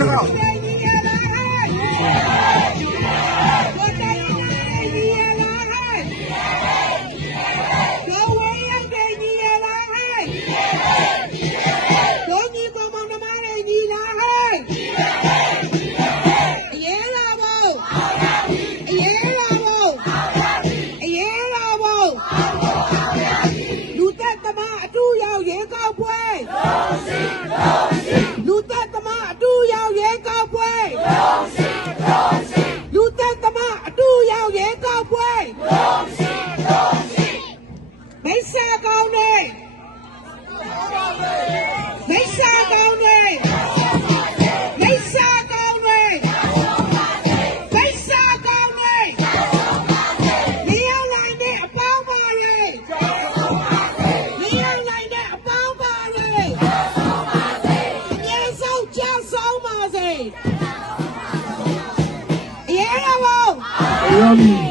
Carnival. Lao quê Đồng chí, đồng chí Bánh xa cao nơi Bánh xa cao nơi Bánh xa cao nơi Bánh xa cao nơi Lý lại nẹ bao bà này Lý yêu lại nẹ bao bà này Nghe sâu cha sâu mà gì? Yeah, hello. Yeah.